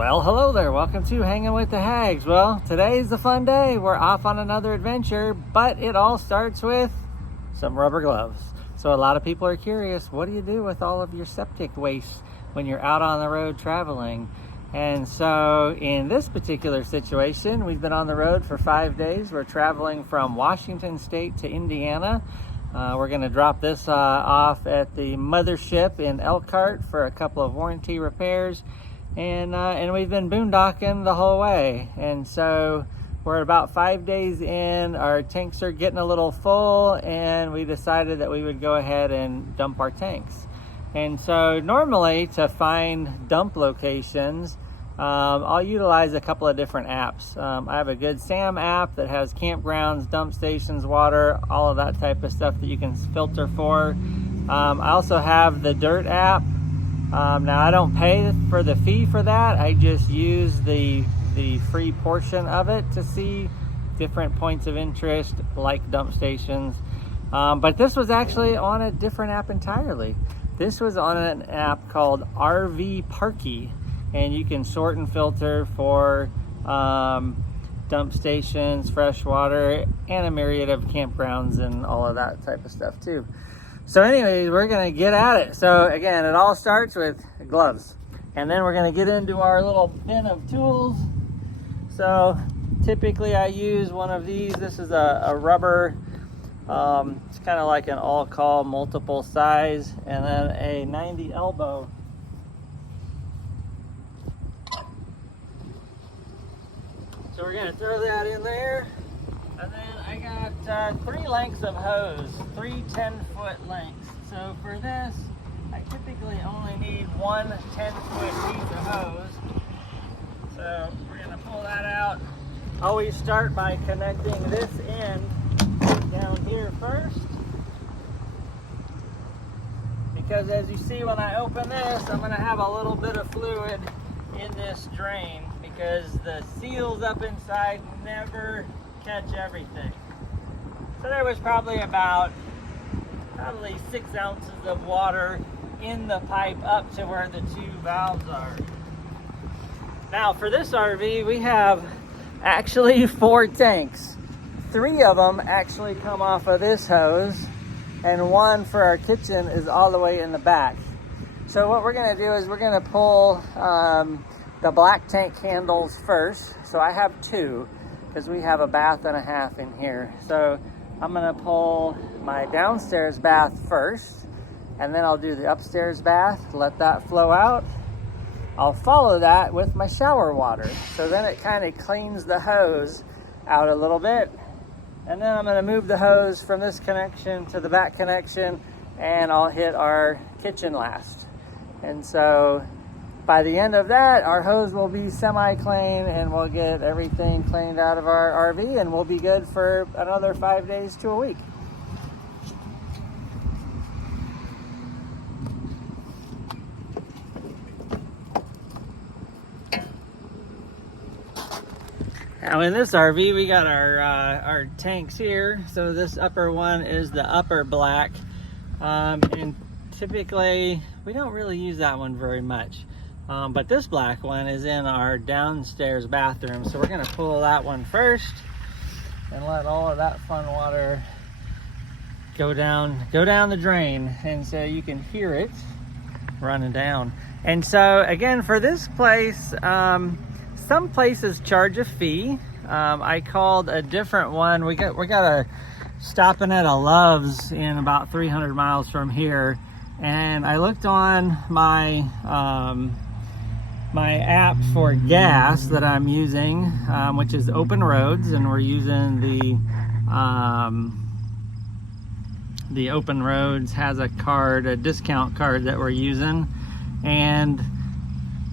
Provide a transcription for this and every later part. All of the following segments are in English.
Well, hello there. Welcome to Hanging with the Hags. Well, today's a fun day. We're off on another adventure, but it all starts with some rubber gloves. So a lot of people are curious, what do you do with all of your septic waste when you're out on the road traveling? And so in this particular situation, we've been on the road for 5 days. We're traveling from Washington State to Indiana. We're going to drop this off at the mothership in Elkhart for a couple of warranty repairs. And we've been boondocking the whole way. And so we're about 5 days in. Our tanks are getting a little full, and we decided that we would go ahead and dump our tanks. And so normally to find dump locations, I'll utilize a couple of different apps. I have a Good Sam app that has campgrounds, dump stations, water, all of that type of stuff that you can filter for. I also have the Dirt app. Now I don't pay for the fee for that. I just use the free portion of it to see different points of interest like dump stations. But this was actually on a different app entirely. This was on an app called RV Parky, and you can sort and filter for dump stations, fresh water, and a myriad of campgrounds and all of that type of stuff too. So anyways, we're gonna get at it. So again, it all starts with gloves. And then we're gonna get into our little bin of tools. So typically I use one of these. This is a rubber, it's kind of like an all-call multiple size, and then a 90 elbow. So we're gonna throw that in there. And then I got 3 lengths of hose, 3 10-foot lengths. So for this, I typically only need one 10-foot piece of hose. So we're gonna pull that out. Always start by connecting this end down here first. Because as you see when I open this, I'm gonna have a little bit of fluid in this drain because the seals up inside never catch everything. So there was probably 6 ounces of water in the pipe up to where the 2 valves are. Now for this RV, we have actually 4 tanks. 3 of them actually come off of this hose, and 1 for our kitchen is all the way in the back. So what we're gonna do is we're gonna pull the black tank handles first. So I have 2. Because we have a bath and a half in here. So I'm gonna pull my downstairs bath first, and then I'll do the upstairs bath, let that flow out. I'll follow that with my shower water. So then it kind of cleans the hose out a little bit. And then I'm gonna move the hose from this connection to the back connection, and I'll hit our kitchen last. And so by the end of that, our hose will be semi-clean, and we'll get everything cleaned out of our RV, and we'll be good for another 5 days to a week. Now in this RV, we got our tanks here. So this upper one is the upper black, and typically we don't really use that one very much. But this black one is in our downstairs bathroom. So we're gonna pull that one first and let all of that fun water go down the drain. And so you can hear it running down. And so again, for this place, some places charge a fee. I called a different one. We got a stopping at a Love's in about 300 miles from here. And I looked on my app for gas that I'm using, which is Open Roads, and we're using the Open Roads has a discount card that we're using, and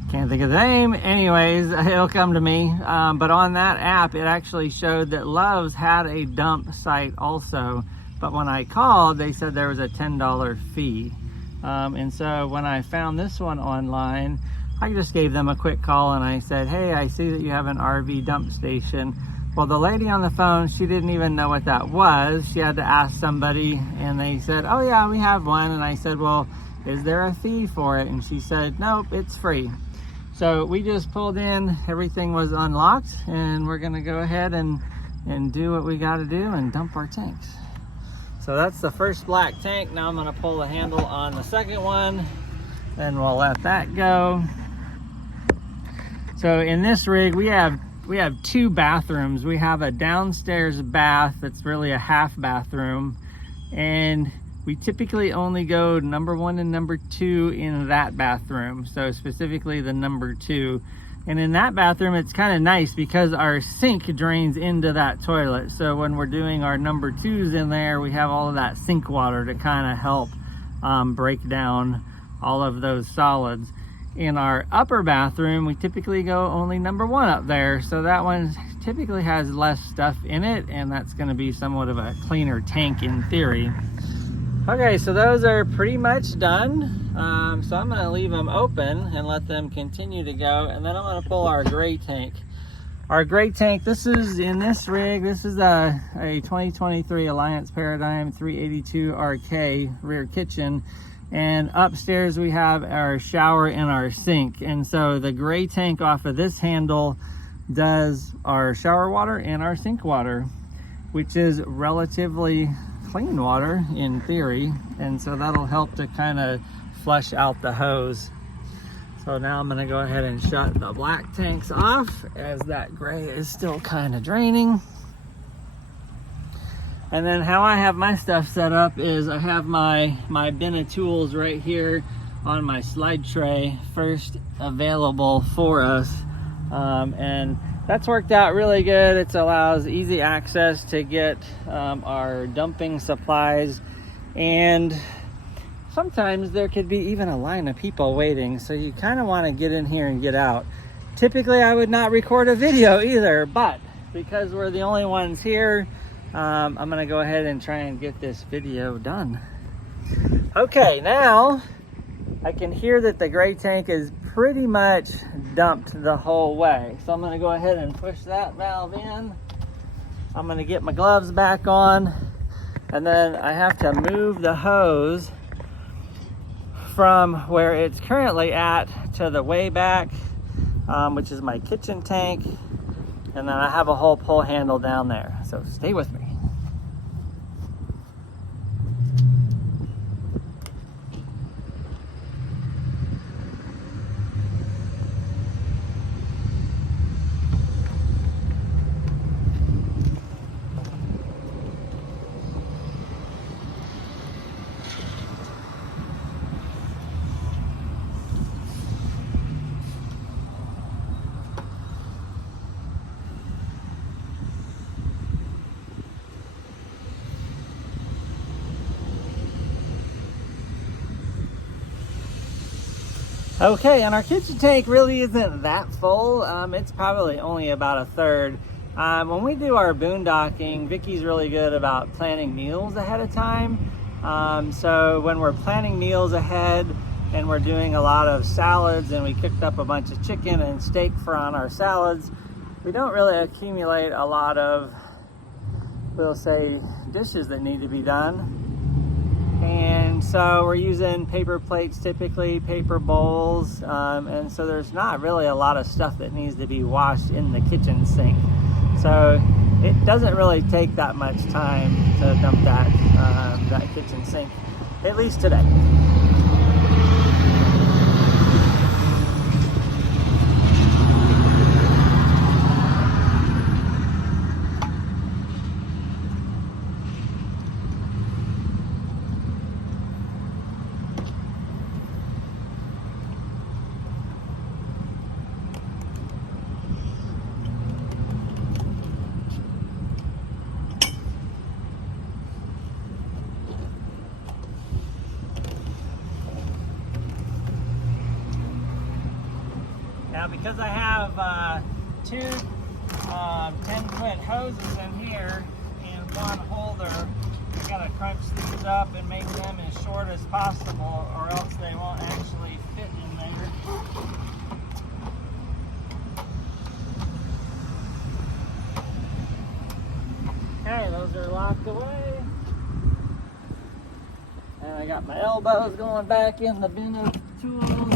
can't think of the name. Anyways, it'll come to me. But on that app, it actually showed that Love's had a dump site also, but when I called, they said there was a $10 fee. And so when I found this one online, I just gave them a quick call and I said, hey, I see that you have an RV dump station. Well, the lady on the phone, she didn't even know what that was. She had to ask somebody, and they said, oh yeah, we have one. And I said, well, is there a fee for it? And she said, nope, it's free. So we just pulled in, everything was unlocked, and we're gonna go ahead and do what we gotta do and dump our tanks. So that's the first black tank. Now I'm gonna pull the handle on the second one, then we'll let that go. So in this rig, we have 2 bathrooms. We have a downstairs bath that's really a half bathroom, and we typically only go number 1 and number 2 in that bathroom. So specifically the number 2. And in that bathroom, it's kind of nice because our sink drains into that toilet. So when we're doing our number 2s in there, we have all of that sink water to kind of help break down all of those solids. In our upper bathroom, we typically go only number 1 up there. So that one typically has less stuff in it, and that's gonna be somewhat of a cleaner tank in theory. Okay, so those are pretty much done. So I'm gonna leave them open and let them continue to go, and then I'm gonna pull our gray tank. Our gray tank, this is in this rig, this is a 2023 Alliance Paradigm 382 RK rear kitchen. And upstairs we have our shower and our sink. And so the gray tank off of this handle does our shower water and our sink water, which is relatively clean water in theory. And so that'll help to kind of flush out the hose. So now I'm gonna go ahead and shut the black tanks off as that gray is still kind of draining. And then how I have my stuff set up is I have my bin of tools right here on my slide tray, first available for us. And that's worked out really good. It allows easy access to get our dumping supplies. And sometimes there could be even a line of people waiting. So you kind of want to get in here and get out. Typically I would not record a video either, but because we're the only ones here, I'm gonna go ahead and try and get this video done. Okay, now I can hear that the gray tank is pretty much dumped the whole way. So I'm gonna go ahead and push that valve in. I'm gonna get my gloves back on, and then I have to move the hose from where it's currently at to the way back, which is my kitchen tank. And then I have a whole pull handle down there. So stay with me. Okay, and our kitchen tank really isn't that full. It's probably only about a third. When we do our boondocking, Vicky's really good about planning meals ahead of time. So when we're planning meals ahead and we're doing a lot of salads and we cooked up a bunch of chicken and steak for on our salads, we don't really accumulate a lot of, we'll say, dishes that need to be done. And so we're using paper plates, typically paper bowls, and so there's not really a lot of stuff that needs to be washed in the kitchen sink. So it doesn't really take that much time to dump that kitchen sink, at least today. Now, because I have two 10-foot hoses in here and one holder, I gotta crunch these up and make them as short as possible, or else they won't actually fit in there. Okay, those are locked away. And I got my elbows going back in the bin of tools.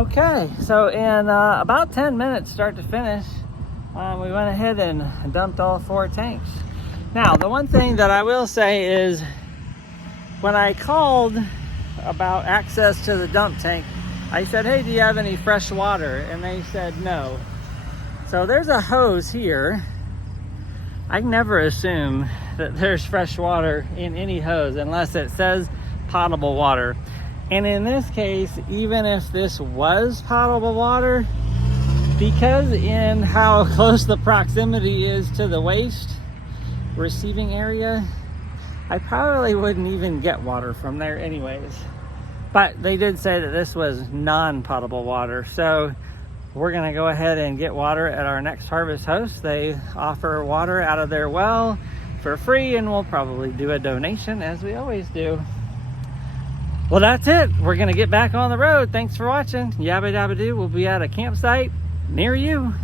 Okay, so in about 10 minutes start to finish, we went ahead and dumped all 4 tanks. Now, the one thing that I will say is when I called about access to the dump tank, I said, hey, do you have any fresh water? And they said no. So there's a hose here. I never assume that there's fresh water in any hose unless it says potable water. And in this case, even if this was potable water, because in how close the proximity is to the waste receiving area, I probably wouldn't even get water from there anyways. But they did say that this was non-potable water. So we're gonna go ahead and get water at our next Harvest Host. They offer water out of their well for free, and we'll probably do a donation as we always do. Well, that's it. We're gonna get back on the road. Thanks for watching. Yabba dabba doo. We'll be at a campsite near you.